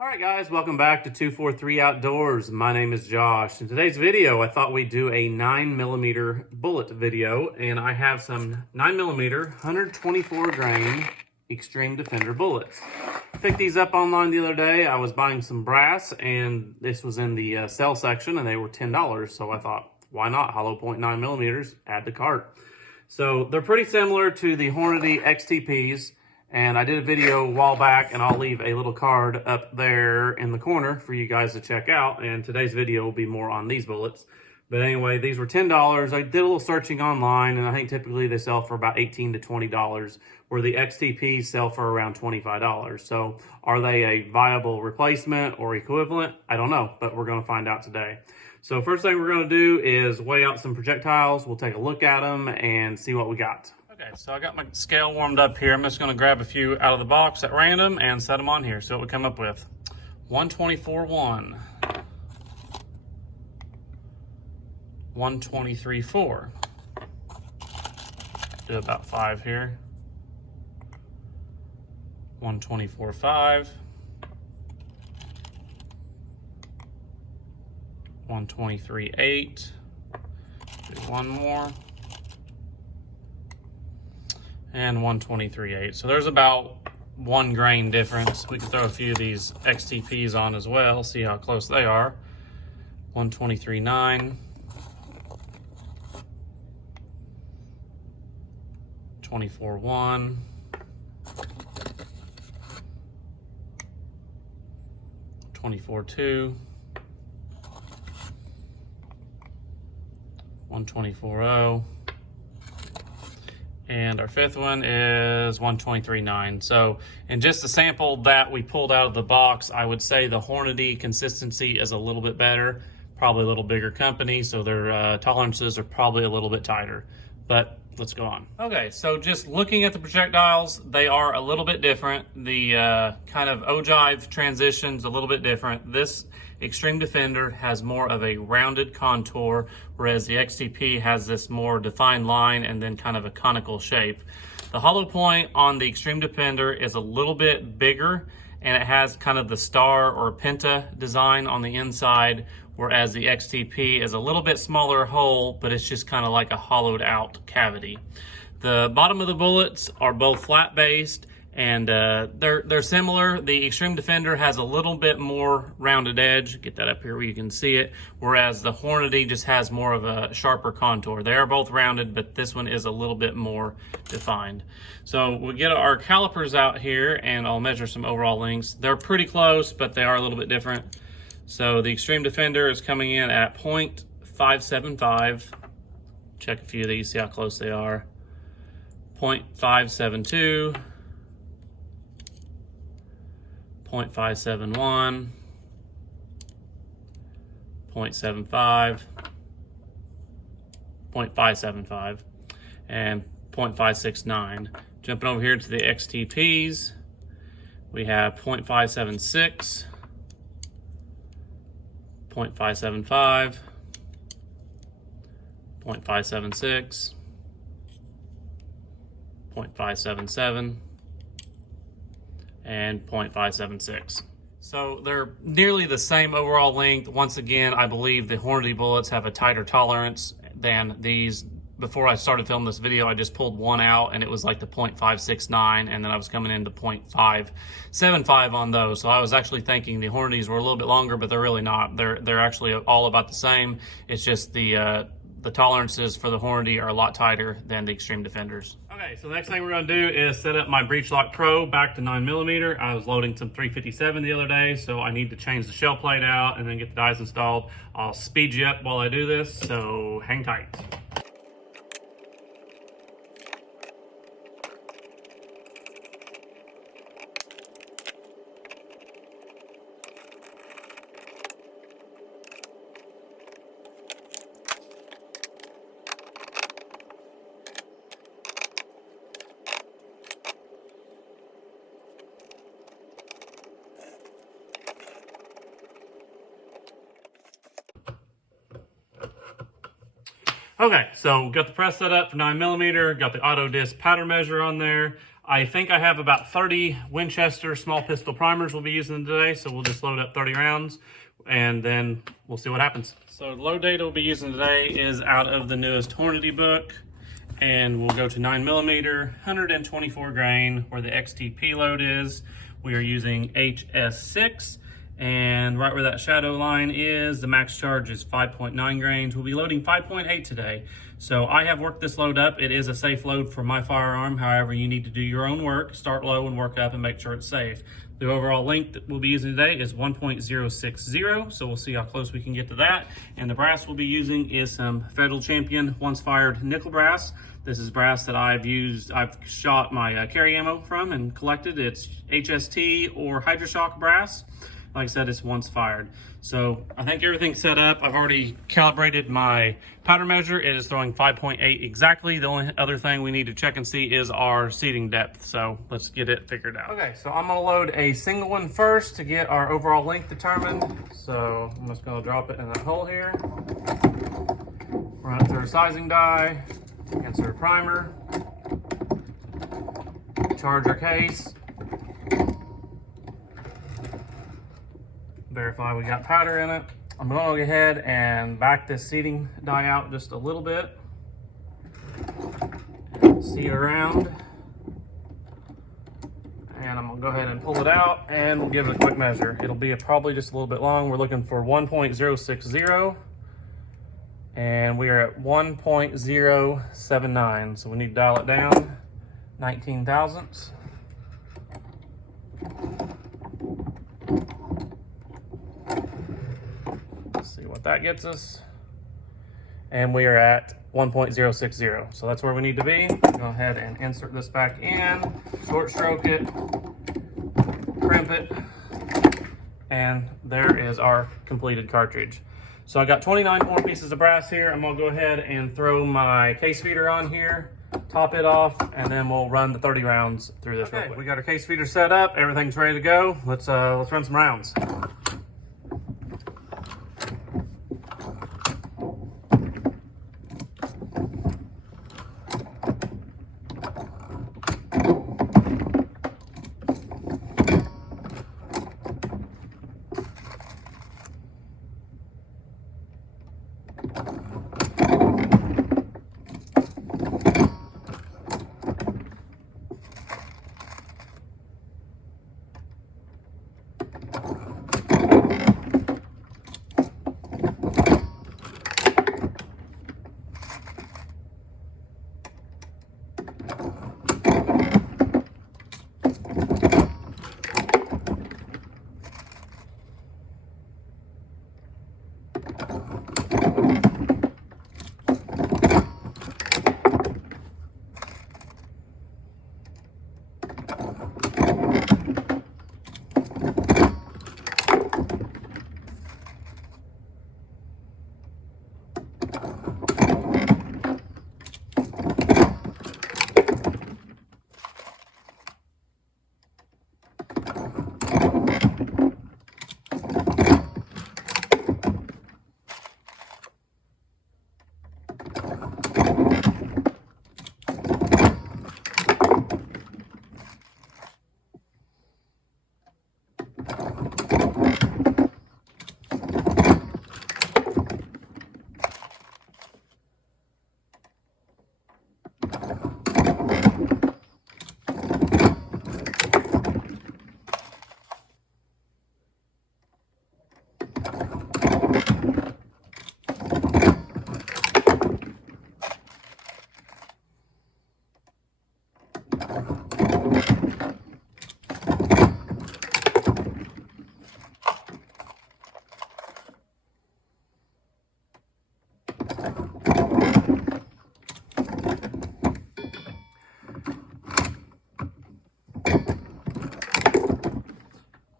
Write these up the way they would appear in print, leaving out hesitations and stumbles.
Alright guys, welcome back to 243 Outdoors. My name is Josh. In today's video, I thought we'd do a 9mm bullet video, and I have some 9mm 124 grain X-Treme Defender bullets. I picked these up online the other day. I was buying some brass, and this was in the sale section, and they were $10, so I thought, why not? Hollow point 9mm, add to cart. So they're pretty similar to the Hornady XTPs. And I did a video a while back, and I'll leave a little card up there in the corner for you guys to check out. And today's video will be more on these bullets. But anyway, these were $10. I did a little searching online, and I think typically they sell for about $18 to $20, where the XTPs sell for around $25. So are they a viable replacement or equivalent? I don't know, but we're going to find out today. So first thing we're going to do is weigh out some projectiles. We'll take a look at them and see what we got. Okay, so I got my scale warmed up here. I'm just going to grab a few out of the box at random and set them on here. See what we come up with. 124.1. 123.4. Do about 5 here. 124.5. 123.8. Do one more. And 123.8. So there's about 1 grain difference. We can throw a few of these XTPs on as well, see how close they are. 123.9. 24.1. 24.2. 124.0. And our fifth one is 123.9. So in just the sample that we pulled out of the box, I would say the Hornady consistency is a little bit better, probably a little bigger company, so their tolerances are probably a little bit tighter. But let's go on. Okay, so just looking at the projectiles, they are a little bit different. The kind of ogive transition's a little bit different. This X-Treme Defender has more of a rounded contour, whereas the XTP has this more defined line and then kind of a conical shape. The hollow point on the X-Treme Defender is a little bit bigger, and it has kind of the star or penta design on the inside, whereas the XTP is a little bit smaller hole, but it's just kind of like a hollowed out cavity. The bottom of the bullets are both flat based, and they're similar. The X-Treme Defender has a little bit more rounded edge. Get that up here where you can see it, whereas the Hornady just has more of a sharper contour. They are both rounded, but this one is a little bit more defined. So we'll get our calipers out here, and I'll measure some overall lengths. They're pretty close, but they are a little bit different. So the X-Treme Defender is coming in at 0.575. Check a few of these, see how close they are. 0.572. 0.571, 0.75, 0.575, and 0.569. Jumping over here to the XTPs, we have 0.576, 0.575, 0.576, 0.577, and 0.576. So they're nearly the same overall length. Once again, I believe the Hornady bullets have a tighter tolerance than these. Before I started filming this video, I just pulled one out, and it was like the 0.569, and then I was coming into 0.575 on those. So I was actually thinking the Hornadys were a little bit longer, but they're really not. They're actually all about the same. It's just the tolerances for the Hornady are a lot tighter than the X-Treme Defenders. Okay, so the next thing we're going to do is set up my breech lock pro back to 9mm. I was loading some 357 the other day, so I need to change the shell plate out and then get the dies installed. I'll speed you up while I do this, so hang tight. Okay, so got the press set up for 9mm, got the auto disc pattern measure on there. I think I have about 30 Winchester small pistol primers we'll be using today, so we'll just load up 30 rounds and then we'll see what happens. So the load data we'll be using today is out of the newest Hornady book, and we'll go to 9mm, 124 grain where the XTP load is. We are using HS6, and right where that shadow line is, the max charge is 5.9 grains. We'll be loading 5.8 today. So I have worked this load up. It is a safe load for my firearm. However, you need to do your own work, start low and work up and make sure it's safe. The overall length that we'll be using today is 1.060, so we'll see how close we can get to that. And the brass we'll be using is some Federal Champion once fired nickel brass. This is brass that I've shot my carry ammo from and collected. It's HST or Hydroshock brass. Like I said, it's once fired. So I think everything's set up. I've already calibrated my powder measure. It is throwing 5.8 exactly. The only other thing we need to check and see is our seating depth. So let's get it figured out. Okay, so I'm gonna load a single one first to get our overall length determined. So I'm just gonna drop it in that hole here. Run it through a sizing die, insert a primer, charge our case, verify we got powder in it. I'm going to go ahead and back this seating die out just a little bit. See it around. And I'm going to go ahead and pull it out and we'll give it a quick measure. It'll be probably just a little bit long. We're looking for 1.060 and we are at 1.079. So we need to dial it down 19 thousandths. See what that gets us. And we are at 1.060. So that's where we need to be. Go ahead and insert this back in, short stroke it, crimp it, and there is our completed cartridge. So I got 29 more pieces of brass here. I'm gonna go ahead and throw my case feeder on here, top it off, and then we'll run the 30 rounds through this. Okay, we got our case feeder set up. Everything's ready to go. Let's run some rounds.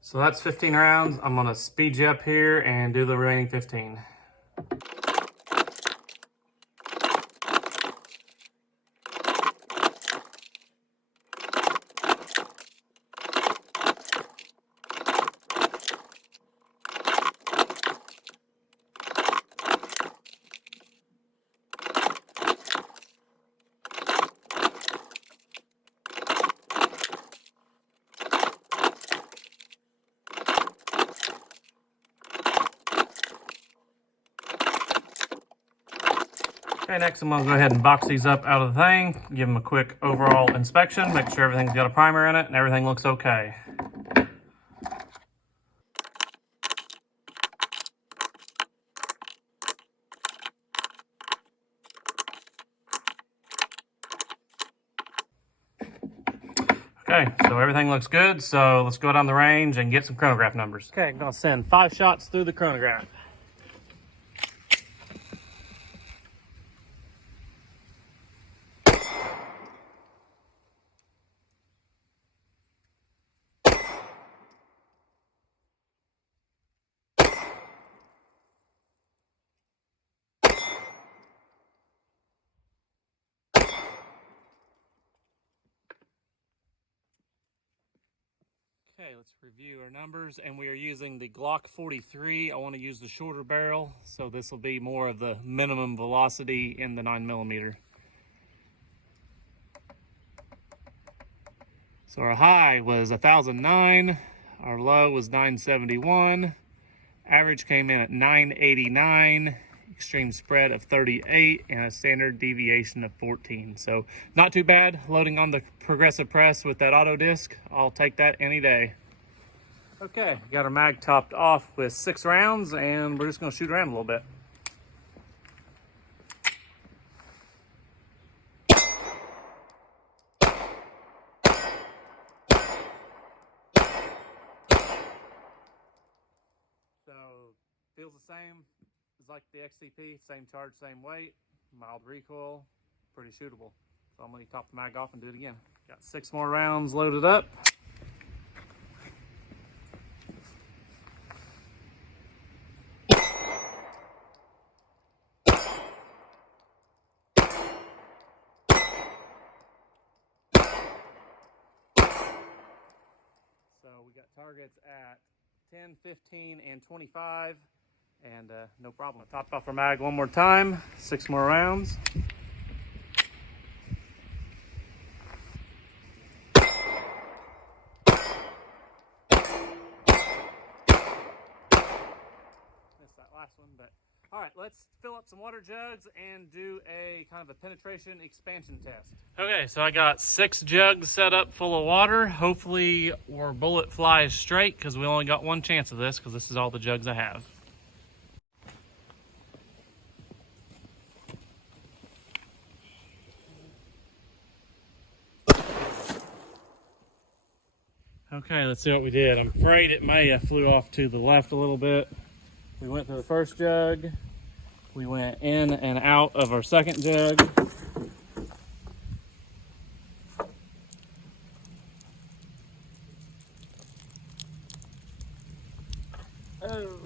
So that's 15 rounds. I'm gonna speed you up here and do the remaining 15. Okay, next I'm gonna go ahead and box these up out of the thing, give them a quick overall inspection, make sure everything's got a primer in it and everything looks okay. Okay, so everything looks good, so let's go down the range and get some chronograph numbers. Okay, I'm gonna send 5 shots through the chronograph. Okay, let's review our numbers, and we are using the Glock 43. I want to use the shorter barrel, so this will be more of the minimum velocity in the 9mm. So our high was 1,009, our low was 971, average came in at 989, extreme spread of 38, and a standard deviation of 14. So not too bad loading on the progressive press with that auto disc. I'll take that any day. Okay, got our mag topped off with 6 rounds, and we're just gonna shoot around a little bit. So feels the same. It's like the XCP, same charge, same weight, mild recoil, pretty shootable. So I'm gonna top the mag off and do it again. Got 6 more rounds loaded up. So we got targets at 10, 15, and 25. And no problem. Topped off our mag one more time, 6 more rounds. Missed that last one, but all right, let's fill up some water jugs and do a kind of a penetration expansion test. Okay, so I got 6 jugs set up full of water. Hopefully our bullet flies straight, because we only got one chance of this, because this is all the jugs I have. Okay, let's see what we did. I'm afraid it may have flew off to the left a little bit. We went through the first jug. We went in and out of our second jug. Oh.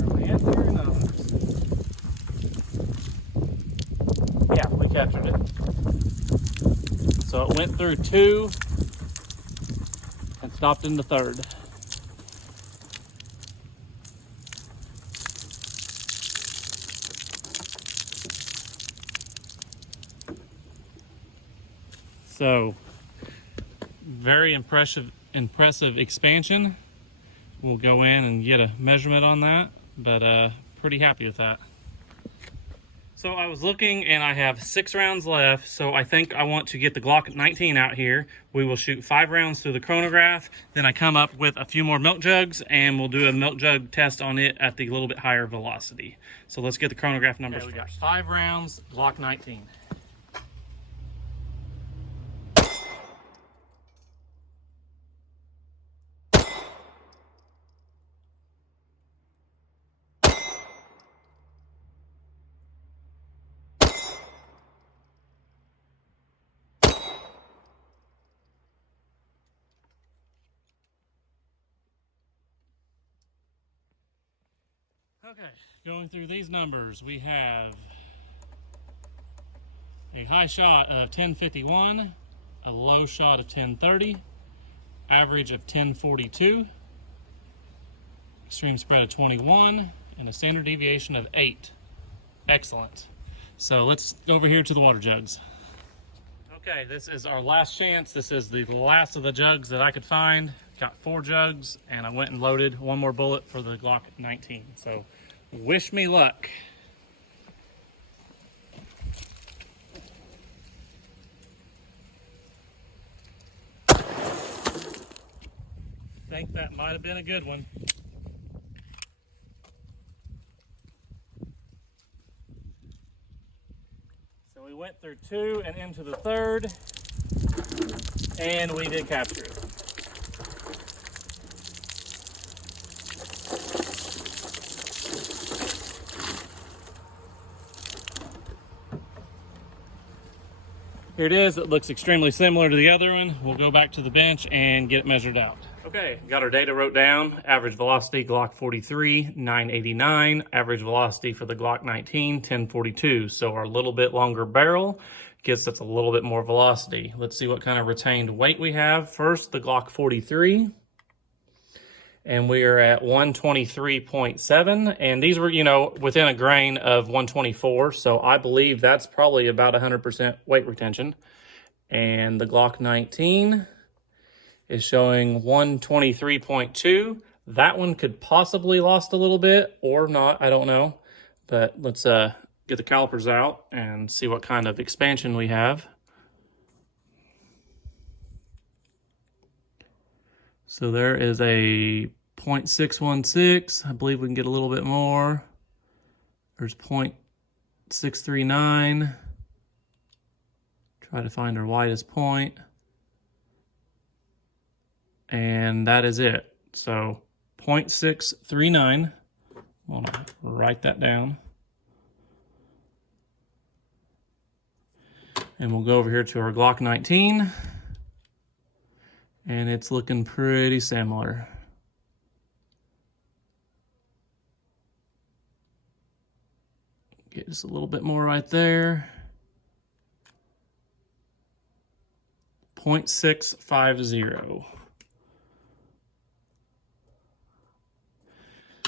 Are we answering those? Yeah, we captured it. So it went through 2 and stopped in the 3rd. So very impressive expansion. We'll go in and get a measurement on that, but pretty happy with that. So I was looking, and I have 6 rounds left, so I think I want to get the Glock 19 out here. We will shoot 5 rounds through the chronograph, then I come up with a few more milk jugs, and we'll do a milk jug test on it at the little bit higher velocity. So let's get the chronograph numbers first. We got 5 rounds, Glock 19. Okay, going through these numbers, we have a high shot of 1051, a low shot of 1030, average of 1042, extreme spread of 21, and a standard deviation of 8. Excellent. So let's go over here to the water jugs. Okay, this is our last chance. This is the last of the jugs that I could find. Got 4 jugs, and I went and loaded one more bullet for the Glock 19. So wish me luck. think that might have been a good one. So we went through 2 and into the 3rd, and we did capture it. Here it is. It looks extremely similar to the other one. We'll go back to the bench and get it measured out. Okay, got our data wrote down. Average velocity Glock 43, 989. Average velocity for the Glock 19, 1042. So our little bit longer barrel gets us a little bit more velocity. Let's see what kind of retained weight we have. First, the Glock 43. And we are at 123.7, and these were, you know, within a grain of 124, so I believe that's probably about 100% weight retention. And the Glock 19 is showing 123.2. That one could possibly lost a little bit or not, I don't know. But let's get the calipers out and see what kind of expansion we have. So there is a 0.616. I believe we can get a little bit more. There's 0.639. Try to find our widest point. And that is it. So 0.639. I'm gonna write that down. And we'll go over here to our Glock 19. And it's looking pretty similar. Get just a little bit more right there. 0.650.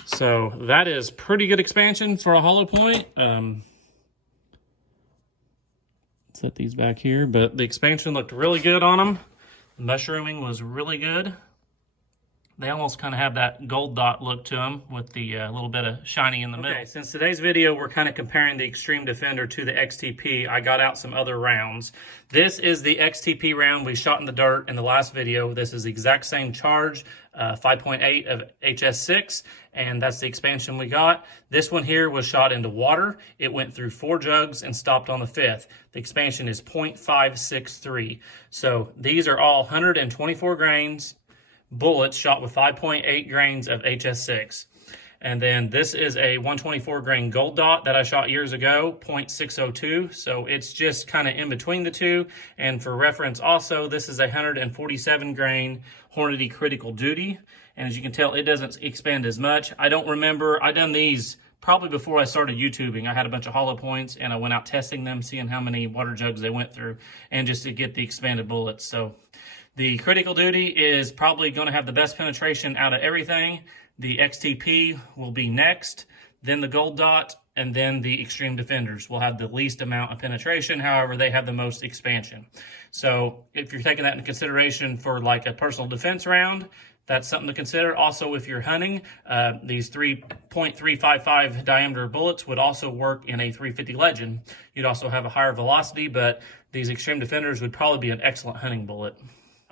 So that is pretty good expansion for a hollow point. Set these back here, but the expansion looked really good on them. The mushrooming was really good. They almost kind of have that gold dot look to them with the little bit of shiny in the middle. Since today's video, we're kind of comparing the X-Treme Defender to the XTP, I got out some other rounds. This is the XTP round we shot in the dirt in the last video. This is the exact same charge, 5.8 of HS6, and that's the expansion we got. This one here was shot into water. It went through 4 jugs and stopped on the 5th. The expansion is 0.563. So these are all 124 grains. Bullets shot with 5.8 grains of HS6. And then this is a 124 grain gold dot that I shot years ago, 0.602. So it's just kind of in between the two. And for reference also, this is a 147 grain Hornady Critical Duty. And as you can tell, it doesn't expand as much. I don't remember, I done these probably before I started YouTubing. I had a bunch of hollow points and I went out testing them, seeing how many water jugs they went through, and just to get the expanded bullets. So the Critical Duty is probably going to have the best penetration out of everything. The XTP will be next, then the Gold Dot, and then the X-Treme Defenders will have the least amount of penetration. However, they have the most expansion. So if you're taking that into consideration for like a personal defense round, that's something to consider. Also, if you're hunting, these 3.355 diameter bullets would also work in a 350 Legend. You'd also have a higher velocity, but these X-Treme Defenders would probably be an excellent hunting bullet.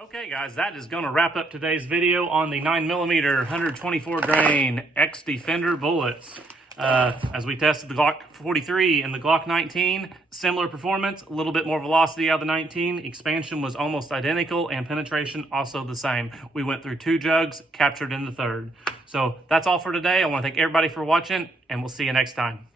Okay guys, that is going to wrap up today's video on the 9mm 124 grain X Defender bullets. As we tested the Glock 43 and the Glock 19, similar performance, a little bit more velocity out of the 19. Expansion was almost identical and penetration also the same. We went through 2 jugs, captured in the 3rd. So that's all for today. I want to thank everybody for watching, and we'll see you next time.